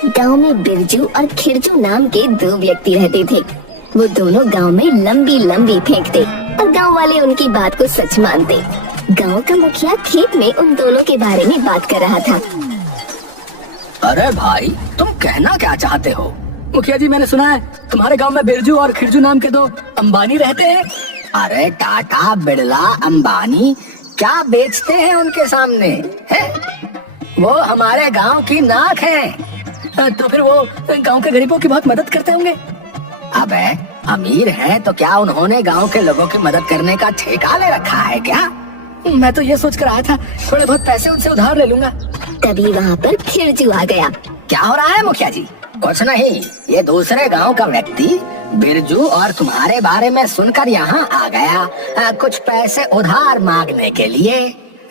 एक गांव में बिरजू और खिरजू नाम के दो व्यक्ति रहते थे। वो दोनों गांव में लंबी लंबी फेंकते और गांव वाले उनकी बात को सच मानते। गांव का मुखिया खेत में उन दोनों के बारे में बात कर रहा था। अरे भाई, तुम कहना क्या चाहते हो? मुखिया जी, मैंने सुना है तुम्हारे गांव में बिरजू और खिरजू नाम के दो अंबानी रहते हैं। अरे टाटा, बिरला, अंबानी क्या बेचते हैं उनके सामने है? वो हमारे गांव की नाक हैं। तो फिर वो गांव के गरीबों की बहुत मदद करते होंगे। अबे, अमीर हैं तो क्या उन्होंने गांव के लोगों की मदद करने का ठेका ले रखा है क्या? मैं तो ये सोच कर आया था थोड़े बहुत पैसे उनसे उधार ले लूंगा। तभी वहाँ पर खिरजू आ गया। क्या हो रहा है मुखिया जी? कुछ नहीं, ये दूसरे गांव का व्यक्ति बिरजू और तुम्हारे बारे में सुनकर यहाँ आ गया कुछ पैसे उधार मांगने के लिए।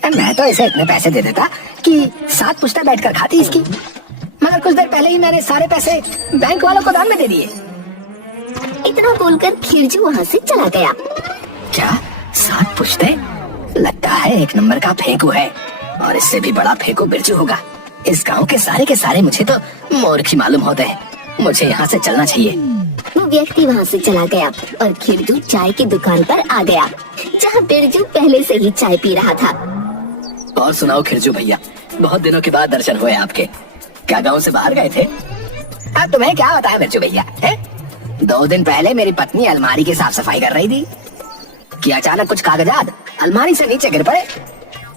मैं तो इसे इतने पैसे दे देता कि साथ पुश्ता बैठकर खाती इसकी, मगर कुछ देर पहले ही मैंने सारे पैसे बैंक वालों को दान में दे दिए। इतना बोलकर खिरजू वहाँ से चला गया। क्या साथ पुश्ते? लगता है एक नंबर का फेंकू है, और इससे भी बड़ा फेंकू बिरजू होगा। इस गांव के सारे मुझे तो मूर्ख ही मालूम होते हैं। मुझे यहाँ से चलना चाहिए। वो व्यक्ति वहाँ से चला गया और खिरजू चाय की दुकान पर आ गया, जहाँ बिरजू पहले से ही चाय पी रहा था। और सुनाओ खिरजू भैया, बहुत दिनों के बाद दर्शन हुए आपके। क्या गांव से बाहर गए थे? अब तुम्हें क्या बताया बिरजू भैया, है? 2 दिन पहले मेरी पत्नी अलमारी की साफ सफाई कर रही थी कि अचानक कुछ कागजात अलमारी से नीचे गिर पड़े।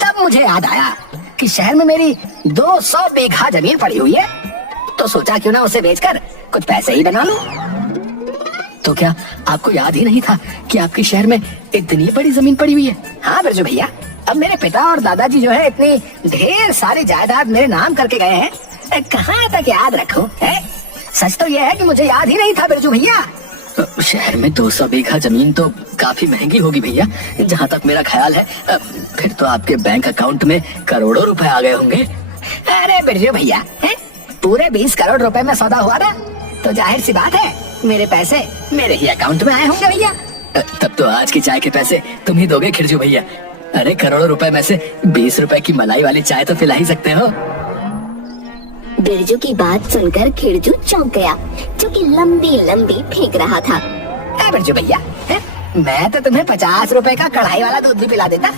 तब मुझे याद आया कि शहर में मेरी 200 बीघा जमीन पड़ी हुई है, तो सोचा क्यों ना उसे बेचकर कुछ पैसे ही बना लूं। तो क्या आपको याद ही नहीं था कि आपके शहर में इतनी बड़ी जमीन पड़ी हुई है? हाँ बिरजू भैया, अब मेरे पिता और दादाजी जो है इतनी ढेर सारी जायदाद मेरे नाम करके गए हैं, कहाँ तक याद रखूं, है? सच तो यह है कि मुझे याद ही नहीं था बिरजू भैया। शहर में 200 बीघा जमीन तो काफी महंगी होगी भैया, जहाँ तक मेरा ख्याल है। फिर तो आपके बैंक अकाउंट में करोड़ों रुपए आ गए होंगे। अरे बिरजू भैया, पूरे 20 करोड़ रुपए में सौदा हुआ ना, तो जाहिर सी बात है मेरे पैसे मेरे ही अकाउंट में आए होंगे भैया। तब तो आज की चाय के पैसे तुम ही दोगे खिरजू भैया। अरे करोड़ों रुपए में से 20 रुपए की मलाई वाली चाय तो पिला ही सकते हो। बिरजू की बात सुनकर खिरजू चौंक गया, जो कि लंबी लंबी फेंक रहा था। बिरजू भैया, मैं तो तुम्हें 50 रुपए का कढ़ाई वाला दूध भी पिला देता,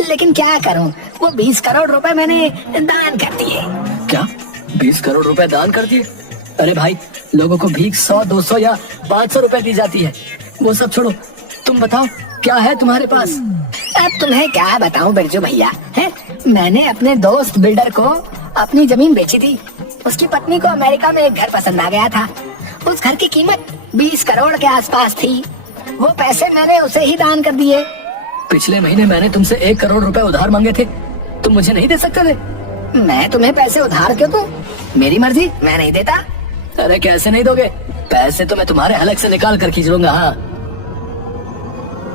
लेकिन क्या करूं, वो 20 करोड़ रुपए मैंने दान कर दिए। क्या 20 करोड़ रुपए दान कर दिए? अरे भाई, लोगों को भीख 100, 200 या 500 रुपए दी जाती है। वो सब छोड़ो, तुम बताओ क्या है तुम्हारे पास? अब तुम्हें क्या बताऊं बिरजू भैया, मैंने अपने दोस्त बिल्डर को अपनी जमीन बेची थी। उसकी पत्नी को अमेरिका में एक घर पसंद आ गया था। उस घर की कीमत 20 करोड़ के आसपास थी। वो पैसे मैंने उसे ही दान कर दिए। पिछले महीने मैंने तुमसे 1 करोड़ रुपए उधार मांगे थे, तुम मुझे नहीं दे सकते थे? मैं तुम्हें पैसे उधार क्यों दूं? मेरी मर्जी, मैं नहीं देता। अरे कैसे नहीं दोगे? पैसे तो मैं तुम्हारे हलक से निकाल कर खींच लूंगा। हाँ।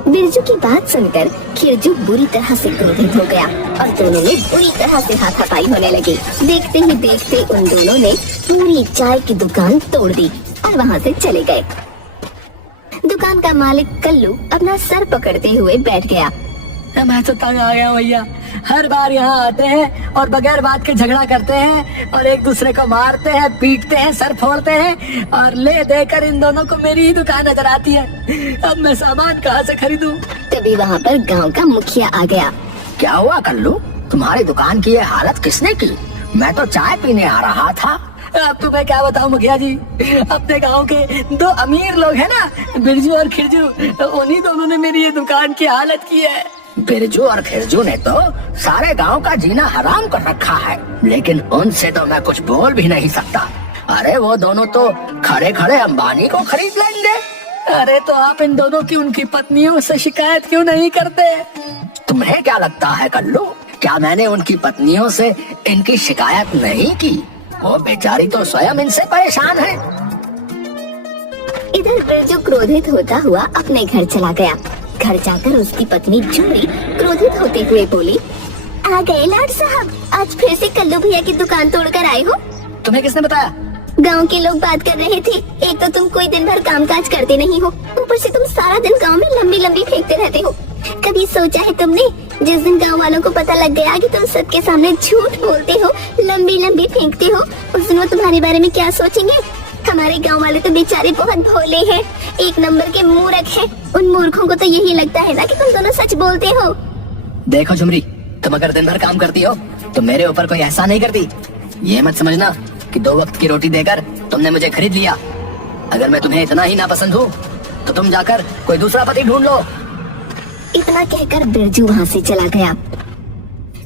बिरजू की बात सुनकर खिरजू बुरी तरह से क्रोधित हो गया और दोनों में बुरी तरह से हाथापाई होने लगी। देखते ही देखते उन दोनों ने पूरी चाय की दुकान तोड़ दी और वहाँ से चले गए। दुकान का मालिक कल्लू अपना सर पकड़ते हुए बैठ गया। मैं तो तंग आ गया भैया, हर बार यहाँ आते हैं और बगैर बात के झगड़ा करते हैं और एक दूसरे को मारते हैं, पीटते हैं, सर फोड़ते हैं, और ले देकर इन दोनों को मेरी ही दुकान नजर आती है। अब मैं सामान कहाँ से खरीदूं? तभी वहाँ पर गांव का मुखिया आ गया। क्या हुआ कल्लू, तुम्हारी दुकान की ये हालत किसने की? मैं तो चाय पीने आ रहा था। अब तो मैं क्या बताऊं मुखिया जी, अपने गांव के 2 अमीर लोग हैं ना, बिरजू और खिरजू, उन्हीं दोनों ने मेरी ये दुकान की हालत की है। बिरजू और खिरजू ने तो सारे गांव का जीना हराम कर रखा है, लेकिन उनसे तो मैं कुछ बोल भी नहीं सकता। अरे वो दोनों तो खड़े खड़े अंबानी को खरीद लेंगे। अरे तो आप इन दोनों की उनकी पत्नियों से शिकायत क्यों नहीं करते? तुम्हें क्या लगता है कल्लू, क्या मैंने उनकी पत्नियों से इनकी शिकायत नहीं की? वो बेचारी तो स्वयं इनसे परेशान है। इधर बिरजू क्रोधित होता हुआ अपने घर चला गया। घर जाकर उसकी पत्नी जूली क्रोधित होते हुए बोली, आ गए लाड साहब, आज फिर से कल्लू भैया की दुकान तोड़कर आए हो। तुम्हें किसने बताया? गांव के लोग बात कर रहे थे। एक तो तुम कोई दिन भर कामकाज करते नहीं हो, ऊपर से तुम सारा दिन गांव में लंबी लंबी फेंकते रहते हो। कभी सोचा है तुमने जिस दिन गांव वालों को पता लग गया कि तुम सबके सामने झूठ बोलते हो, लंबी लंबी फेंकते हो, उस दिन वो तुम्हारे बारे में क्या सोचेंगे? हमारे गांव वाले तो बेचारे बहुत भोले हैं, एक नंबर के मूर्ख हैं। उन मूर्खों को तो यही लगता है ना कि तुम दोनों सच बोलते हो। देखो झुमरी, तुम अगर दिन भर काम करती हो तो मेरे ऊपर कोई एहसान नहीं करती। ये मत समझना कि 2 वक्त की रोटी देकर तुमने मुझे खरीद लिया। अगर मैं तुम्हें इतना ही नापसंद हूँ तो तुम जाकर कोई दूसरा पति ढूंढ लो। इतना कहकर बिरजू वहाँ से चला गया।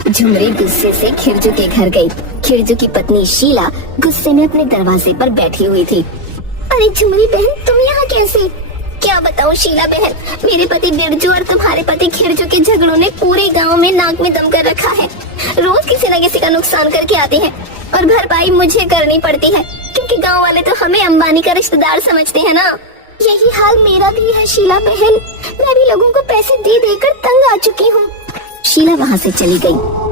झुमरी गुस्से से खिरजू के घर गई। खिरजू की पत्नी शीला गुस्से में अपने दरवाजे पर बैठी हुई थी। अरे झुमरी बहन, तुम यहाँ कैसे? क्या बताऊँ शीला बहन, मेरे पति बिरजू और तुम्हारे पति खिरजू के झगड़ों ने पूरे गांव में नाक में दम कर रखा है। रोज किसी न किसी का नुकसान करके आते हैं और भरपाई मुझे करनी पड़ती है, क्योंकि गांव वाले तो हमें अंबानी का रिश्तेदार समझते हैं ना। यही हाल मेरा भी है शीला बहन, मैं भी लोगों को पैसे दे देकर तंग आ चुकी हूँ। शीला वहाँ से चली गई।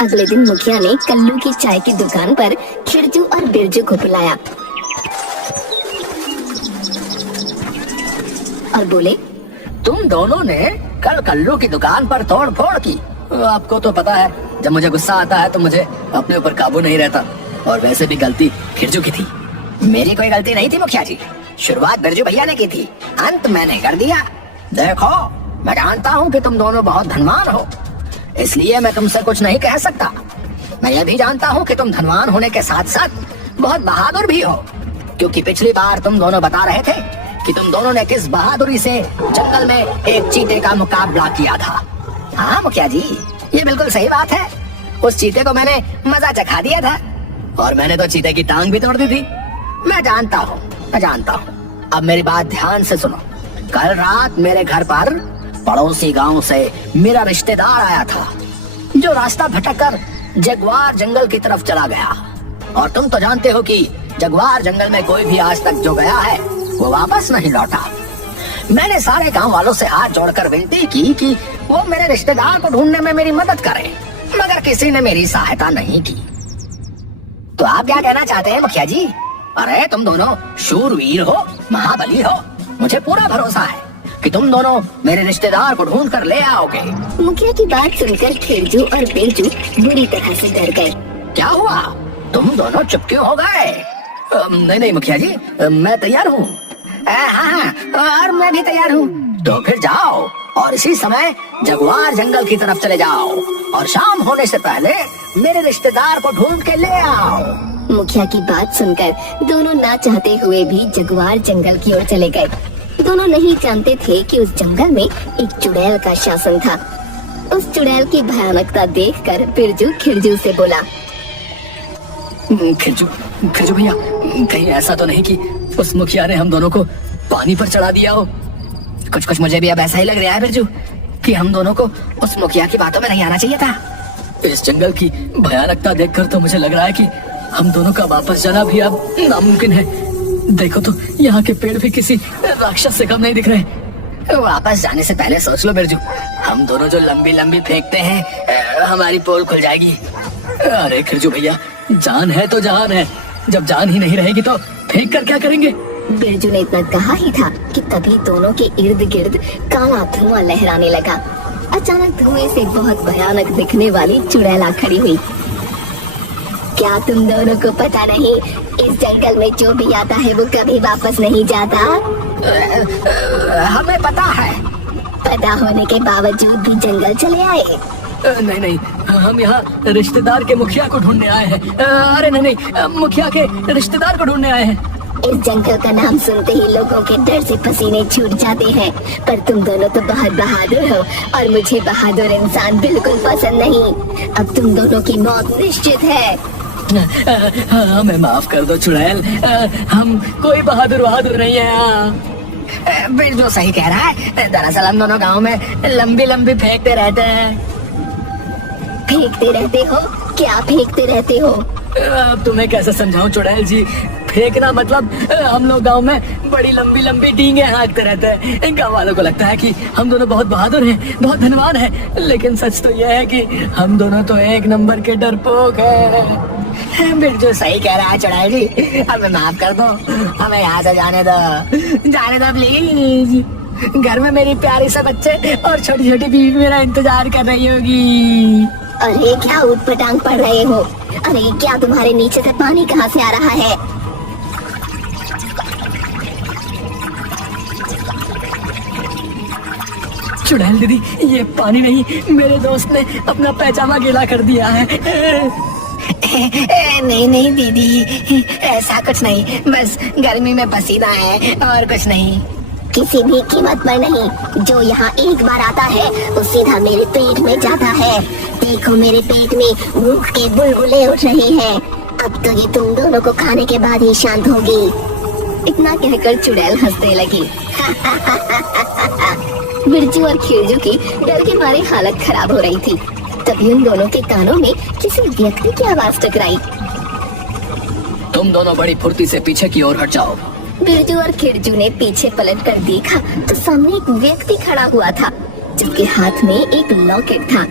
अगले दिन मुखिया ने कल्लू की चाय की दुकान पर खिरजू और बिरजू को बुलाया और बोले, तुम दोनों ने कल कल्लू की दुकान पर तोड़ फोड़ की। आपको तो पता है जब मुझे गुस्सा आता है तो मुझे अपने ऊपर काबू नहीं रहता, और वैसे भी गलती खिरजू की थी। मेरी कोई गलती नहीं थी मुखिया जी, शुरुआत बिरजू भैया ने की थी, अंत मैंने कर दिया। देखो, मैं जानता हूँ कि तुम दोनों बहुत धनवान हो, इसलिए मैं तुमसे कुछ नहीं कह सकता। मैं यह भी जानता हूँ कि तुम धनवान होने के साथ साथ बहुत बहादुर भी हो, क्योंकि पिछली बार तुम दोनों बता रहे थे कि तुम दोनों ने किस बहादुरी से जंगल में एक चीते का मुकाबला किया था। हाँ मुखिया जी, ये बिल्कुल सही बात है। उस चीते को मैंने मजा चखा दिया था, और मैंने तो चीते की टांग भी तोड़ दी थी। मैं जानता हूँ। अब मेरी बात ध्यान से सुनो। कल रात मेरे घर पर पड़ोसी गांव से मेरा रिश्तेदार आया था, जो रास्ता भटककर जगुआर जंगल की तरफ चला गया। और तुम तो जानते हो कि जगुआर जंगल में कोई भी आज तक जो गया है वो वापस नहीं लौटा। मैंने सारे गांव वालों से हाथ जोड़कर विनती की कि वो मेरे रिश्तेदार को ढूंढने में मेरी मदद करें, मगर किसी ने मेरी सहायता नहीं की। तो आप क्या कहना चाहते हैं मुखिया जी? अरे तुम दोनों शूरवीर हो, महाबली हो, मुझे पूरा भरोसा है कि तुम दोनों मेरे रिश्तेदार को ढूंढ कर ले आओगे। मुखिया की बात सुनकर खिरजू और बिरजू बुरी तरह से डर गए। क्या हुआ, तुम दोनों चुप क्यों हो गए? नहीं मुखिया जी, मैं तैयार हूँ। हाँ, और मैं भी तैयार हूँ। तो फिर जाओ और इसी समय जगुआर जंगल की तरफ चले जाओ, और शाम होने से पहले मेरे रिश्तेदार को ढूंढ के ले आओ। मुखिया की बात सुनकर दोनों ना चाहते हुए भी जगुआर जंगल की ओर चले गए। दोनों नहीं जानते थे कि उस जंगल में एक चुड़ैल का शासन था। उस चुड़ैल की भयानकता देखकर बिरजू खिरजू से बोला, खिरजू भैया, कहीं ऐसा तो नहीं कि उस मुखिया ने हम दोनों को पानी पर चढ़ा दिया हो? कुछ मुझे भी अब ऐसा ही लग रहा है बिरजू कि हम दोनों को उस मुखिया की बातों में नहीं आना चाहिए था। इस जंगल की भयानकता देखकर तो मुझे लग रहा है कि हम दोनों का वापस जाना भी अब नामुमकिन है। देखो तो यहाँ के पेड़ भी किसी राक्षस से कम नहीं दिख रहे। वापस जाने से पहले सोच लो बिरजू, हम दोनों जो लंबी लंबी फेंकते हैं हमारी पोल खुल जाएगी। अरे खिरजू भैया, जान है तो जहान है, जब जान ही नहीं रहेगी तो फेंक कर क्या करेंगे? बिरजू ने इतना कहा ही था कि तभी दोनों के इर्द गिर्द काला धुआं लहराने लगा। अचानक धुएं से बहुत भयानक दिखने वाली चुड़ैल आ खड़ी हुई। क्या तुम दोनों को पता नहीं, इस जंगल में जो भी आता है वो कभी वापस नहीं जाता? हमें पता है। पता होने के बावजूद भी जंगल चले आए? नहीं, हम यहाँ रिश्तेदार के मुखिया को ढूंढने आए हैं। अरे नहीं, मुखिया के रिश्तेदार को ढूंढने आए हैं। इस जंगल का नाम सुनते ही लोगों के डर से पसीने छूट जाते हैं, पर तुम दोनों तो बहुत बहादुर हो और मुझे बहादुर इंसान बिल्कुल पसंद नहीं। अब तुम दोनों की मौत निश्चित है। हमें माफ कर दो चुड़ैल, हम कोई बहादुर नहीं है। बिरजू सही कह रहा है, दरअसल हम दोनों गांव में लंबी लंबी फेंकते रहते हैं। फेंकते रहते हो? क्या फेंकते रहते हो? अब तुम्हें कैसे समझाऊं चुड़ैल जी? फेंकना मतलब हम लोग गांव में बड़ी लंबी लंबी डींगे हाँकते रहते हैं। गांव वालों को लगता है कि हम दोनों बहुत बहादुर हैं, बहुत धनवान हैं, लेकिन सच तो यह है कि हम दोनों तो एक नंबर के डरपोक हैं। बिरजू सही कह रहा है चुड़ैल जी, हमें माफ कर दो, हमें यहाँ से जाने दो प्लीज। घर में मेरी प्यारी से बच्चे और छोटी छोटी बीवी मेरा इंतजार कर रही होगी। अरे क्या ऊटपटांग पड़ रहे हो? अरे क्या तुम्हारे नीचे से पानी कहाँ से आ रहा है? चुड़ैल दीदी, ये पानी नहीं, मेरे दोस्त ने अपना पैजामा गीला कर दिया है। नहीं नहीं दीदी, ऐसा कुछ नहीं, बस गर्मी में पसीना है और कुछ नहीं। किसी भी कीमत पर नहीं। जो यहाँ एक बार आता है वो सीधा मेरे पेट में जाता है। देखो मेरे पेट में भूख के बुलबुले उठ रहे हैं। अब तो ये तुम दोनों को खाने के बाद ही शांत होगी। इतना कहकर चुड़ैल हंसने लगी। बिरजू और खिरजू की डर के मारे हालत खराब हो रही थी। तभी उन दोनों के कानों में किसी व्यक्ति की आवाज टकराई। तुम दोनों बड़ी फुर्ती से पीछे की ओर हट जाओ। बिरजू और खिरजू ने पीछे पलट कर देखा तो सामने एक व्यक्ति खड़ा हुआ था जिसके हाथ में एक लॉकेट था।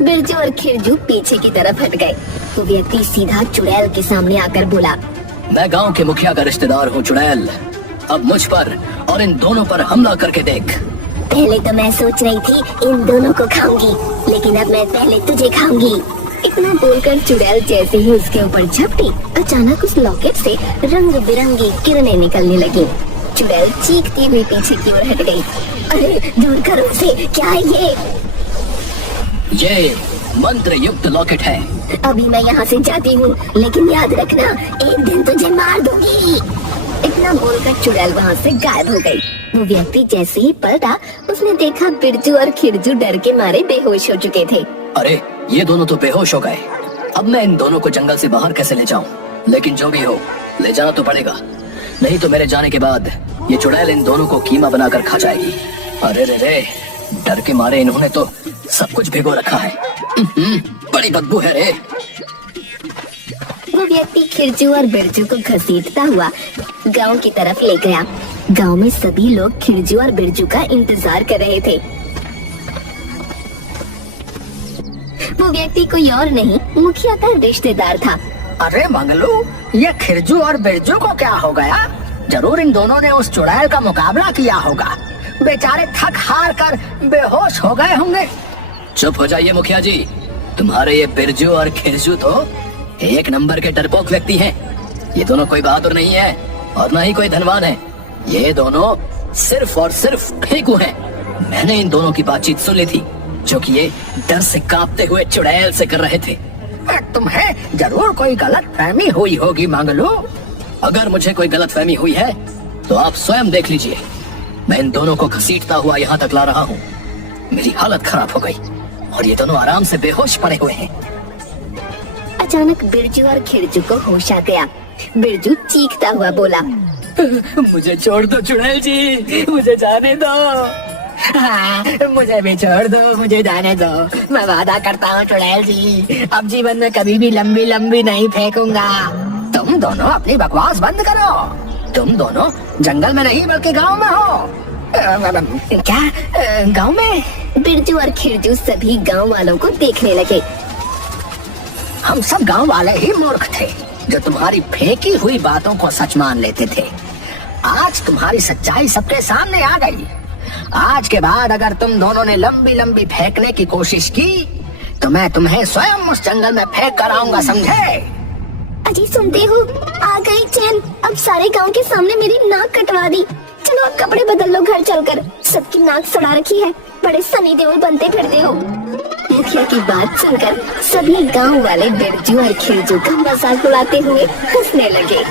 बिरजू और खिरजू पीछे की तरफ हट गए। वो व्यक्ति सीधा चुड़ैल के सामने आकर बोला, मैं गांव के मुखिया का रिश्तेदार हूँ चुड़ैल। अब मुझ पर और इन दोनों पर हमला करके देख। पहले तो मैं सोच रही थी इन दोनों को खाऊंगी, लेकिन अब मैं पहले तुझे खाऊंगी। इतना बोलकर चुड़ैल जैसे ही उसके ऊपर झपटी, अचानक उस लॉकेट से रंग बिरंगी किरणें निकलने लगी। चुड़ैल चीखती हुई पीछे की ओर हट गई। अरे दूर करो उसे, क्या है ये मंत्र युक्त लॉकेट है। अभी मैं यहाँ से जाती हूँ, लेकिन याद रखना एक दिन तुझे मार दूंगी। इतना बोलकर चुड़ैल वहाँ से गायब हो गई। वो व्यक्ति जैसे ही पलटा, उसने देखा बिरजू और खिरजू डर के मारे बेहोश हो चुके थे। अरे ये दोनों तो बेहोश हो गए। अब मैं इन दोनों को जंगल से बाहर कैसे ले जाऊं? लेकिन जो भी हो, ले जाना तो पड़ेगा, नहीं तो मेरे जाने के बाद ये चुड़ैल इन दोनों को कीमा बनाकर खा जाएगी। अरे रे रे, डर के मारे इन्होंने तो सब कुछ भिगो रखा है। बड़ी बदबू है रे। वो व्यक्ति खिरजू और बिरजू को घसीटता हुआ गांव की तरफ ले गया। गांव में सभी लोग खिरजू और बिरजू का इंतजार कर रहे थे। वो व्यक्ति कोई और नहीं, मुखिया का रिश्तेदार था। अरे मंगलू, ये खिरजू और बिरजू को क्या हो गया? जरूर इन दोनों ने उस चुड़ैल का मुकाबला किया होगा। बेचारे थक हार कर बेहोश हो गए होंगे। चुप हो जाइए मुखिया जी, तुम्हारे ये बिरजू और खिरजू तो एक नंबर के डरपोक व्यक्ति हैं। ये दोनों कोई बहादुर नहीं है और न ही कोई धनवान है। ये दोनों सिर्फ और सिर्फ फेंकू हैं। मैंने इन दोनों की बातचीत सुन ली थी, जो कि ये डर से कांपते हुए चुड़ैल से कर रहे थे। तुम्हें जरूर कोई गलत फहमी हुई होगी मंगलू। अगर मुझे कोई गलत फहमी हुई है तो आप स्वयं देख लीजिए। मैं इन दोनों को घसीटता हुआ यहाँ तक ला रहा हूँ। मेरी हालत खराब हो गई और ये दोनों आराम से बेहोश पड़े हुए हैं। अचानक बिरजू और खिरजू को होश आ गया। बिरजू चीखता हुआ बोला, मुझे छोड़ दो चुड़ैल जी, मुझे जाने दो। हाँ, मुझे भी छोड़ दो, मुझे जाने दो। मैं वादा करता हूँ चुड़ैल जी, अब जीवन में कभी भी लंबी लंबी नहीं फेंकूंगा। तुम दोनों अपनी बकवास बंद करो। तुम दोनों जंगल में नहीं बल्कि गांव में हो। क्या गांव में? बिरजू और खिरजू सभी गांव वालों को देखने लगे। हम सब गांव वाले ही मूर्ख थे जो तुम्हारी फेंकी हुई बातों को सच मान लेते थे। आज तुम्हारी सच्चाई सबके सामने आ गई। आज के बाद अगर तुम दोनों ने लंबी लंबी फेंकने की कोशिश की तो मैं तुम्हें स्वयं उस जंगल में फेंक कर आऊंगा, समझे? अजी सुनते हो, आ गई चैन। अब सारे गांव के सामने मेरी नाक कटवा दी। चलो अब कपड़े बदल लो घर चलकर। सबकी नाक सड़ा रखी है, बड़े सनी देओल बनते फिरते हो। मुखिया की बात सुनकर सभी गांव वाले बिरजू और खिरजू का मजाक उड़ाते हुए हंसने लगे।